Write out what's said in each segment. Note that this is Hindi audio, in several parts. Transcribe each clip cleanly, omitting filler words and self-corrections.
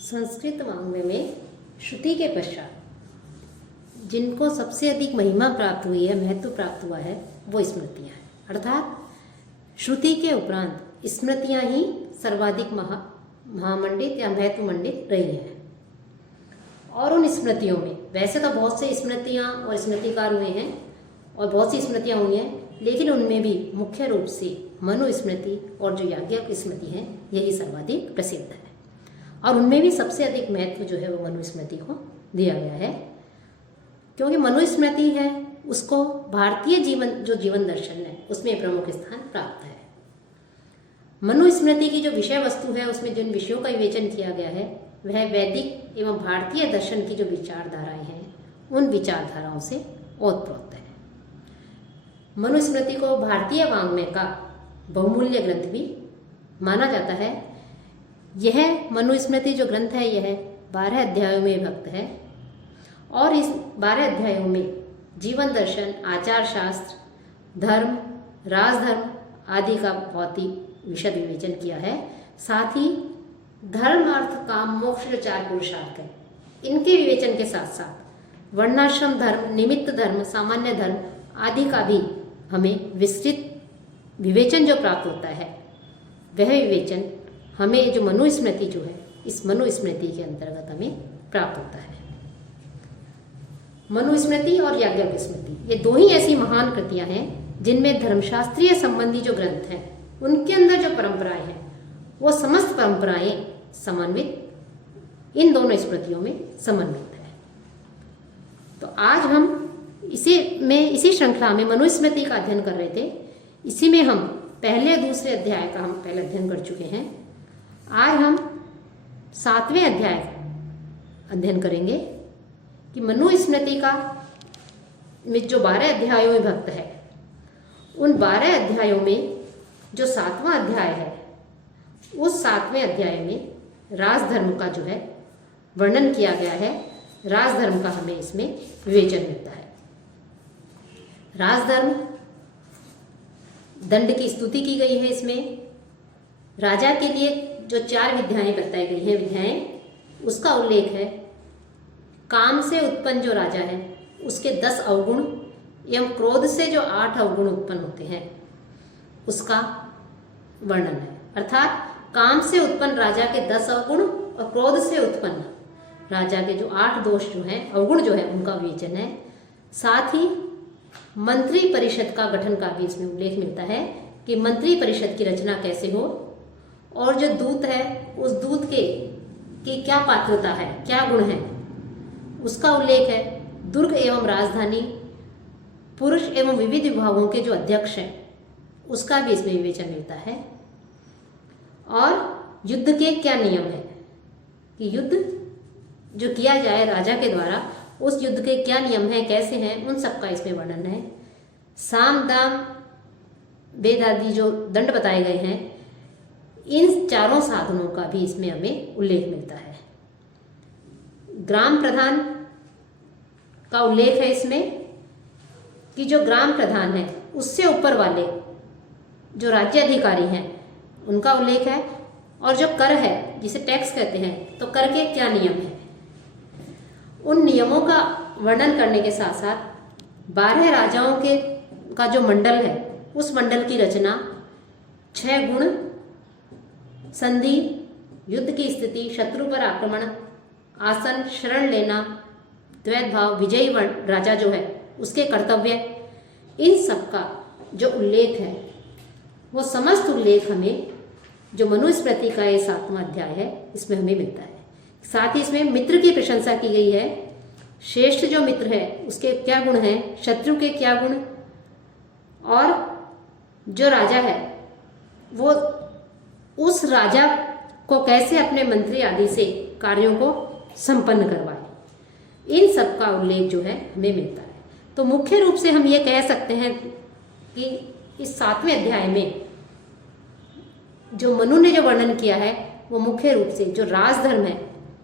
संस्कृत वाङ्मय में श्रुति के पश्चात जिनको सबसे अधिक महिमा प्राप्त हुई है, महत्व प्राप्त हुआ है, वो स्मृतियाँ हैं। अर्थात श्रुति के उपरांत स्मृतियाँ ही सर्वाधिक महामंडित या महत्वमंडित रही हैं। और उन स्मृतियों में वैसे तो बहुत से स्मृतियाँ और स्मृतिकार हुए हैं और बहुत सी स्मृतियाँ हुई हैं, लेकिन उनमें भी मुख्य रूप से मनुस्मृति और जो याज्ञवल्क्य स्मृति है, यही सर्वाधिक प्रसिद्ध है। और उनमें भी सबसे अधिक महत्व जो है वो मनुस्मृति को दिया गया है, क्योंकि मनुस्मृति है उसको भारतीय जीवन दर्शन है उसमें प्रमुख स्थान प्राप्त है। मनुस्मृति की जो विषय वस्तु है, उसमें जिन विषयों का विवेचन किया गया है वह वैदिक एवं भारतीय दर्शन की जो विचारधाराएं हैं, उन विचारधाराओं से ओतप्रोत है। मनुस्मृति को भारतीय वाङ्मय का बहुमूल्य ग्रंथ भी माना जाता है। यह मनुस्मृति जो ग्रंथ है, यह 12 अध्यायों में विभक्त है और इस 12 अध्यायों में जीवन दर्शन, आचार शास्त्र, धर्म, राजधर्म आदि का बहुत ही विशद विवेचन किया है। साथ ही धर्म, अर्थ, काम, मोक्ष जो 4 पुरुषार्थ हैं, इनके विवेचन के साथ साथ वर्णाश्रम धर्म, निमित्त धर्म, सामान्य धर्म आदि का भी हमें विस्तृत विवेचन जो प्राप्त होता है, वह विवेचन हमें जो मनुस्मृति जो है, इस मनुस्मृति के अंतर्गत हमें प्राप्त होता है। मनुस्मृति और याज्ञवल्क्य स्मृति, ये दो ही ऐसी महान कृतियां हैं जिनमें धर्मशास्त्रीय संबंधी जो ग्रंथ हैं, उनके अंदर जो परंपराएं हैं, वो समस्त परंपराएं समन्वित इन दोनों स्मृतियों में समन्वित है। तो आज हम इसी श्रृंखला में मनुस्मृति का अध्ययन कर रहे थे। इसी में हम पहले दूसरे अध्याय का हम पहले अध्ययन कर चुके हैं। आज हम 7वें अध्याय का अध्ययन करेंगे कि मनुस्मृति का में जो 12 अध्यायों में विभक्त है, उन 12 अध्यायों में जो 7वां अध्याय है, उस 7वें अध्याय में राजधर्म का जो है वर्णन किया गया है। राजधर्म का हमें इसमें विवेचन मिलता है। राजधर्म, दंड की स्तुति की गई है इसमें। राजा के लिए जो 4 विद्याएं बताई गई हैं, विद्याएं, उसका उल्लेख है। काम से उत्पन्न जो राजा है उसके 10 अवगुण एवं क्रोध से जो 8 अवगुण उत्पन्न होते हैं, उसका वर्णन है। अर्थात काम से उत्पन्न राजा के 10 अवगुण और क्रोध से उत्पन्न राजा के जो 8 दोष जो हैं, अवगुण जो है, उनका विवेचन है। साथ ही मंत्री परिषद का गठन का भी इसमें उल्लेख मिलता है कि मंत्री परिषद की रचना कैसे हो, और जो दूत है उस दूत की क्या पात्रता है, क्या गुण है, उसका उल्लेख है। दुर्ग एवं राजधानी, पुरुष एवं विविध विभागों के जो अध्यक्ष हैं, उसका भी इसमें विवेचन मिलता है। और युद्ध के क्या नियम है कि युद्ध जो किया जाए राजा के द्वारा, उस युद्ध के क्या नियम हैं, कैसे हैं, उन सब का इसमें वर्णन है। साम, दाम, वेद आदि जो दंड बताए गए हैं, इन 4 साधनों का भी इसमें हमें उल्लेख मिलता है। ग्राम प्रधान का उल्लेख है इसमें कि जो ग्राम प्रधान है उससे ऊपर वाले जो राज्य अधिकारी हैं, उनका उल्लेख है। और जो कर है, जिसे टैक्स कहते हैं, तो कर के क्या नियम है, उन नियमों का वर्णन करने के साथ साथ 12 राजाओं का जो मंडल है, उस मंडल की रचना, 6 गुण, संधि, युद्ध की स्थिति, शत्रु पर आक्रमण, आसन, शरण लेना, द्वैत भाव, विजयी राजा जो है उसके कर्तव्य, इन सब का जो उल्लेख है, वो समस्त उल्लेख हमें जो मनुस्मृति का ये 7वां अध्याय है, इसमें हमें मिलता है। साथ ही इसमें मित्र की प्रशंसा की गई है। श्रेष्ठ जो मित्र है उसके क्या गुण हैं, शत्रु के क्या गुण, और जो राजा है वो उस राजा को कैसे अपने मंत्री आदि से कार्यों को संपन्न करवाए, इन सब का उल्लेख जो है हमें मिलता है। तो मुख्य रूप से हम ये कह सकते हैं कि इस 7वें अध्याय में जो मनु ने जो वर्णन किया है, वो मुख्य रूप से जो राजधर्म है,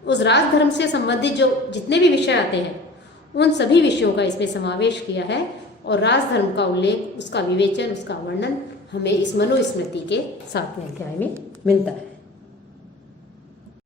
उस राजधर्म से संबंधित जो जितने भी विषय आते हैं, उन सभी विषयों का इसमें समावेश किया है। और राजधर्म का उल्लेख, उसका विवेचन, उसका वर्णन हमें इस मनुस्मृति के 7वें अध्याय में मिलता है।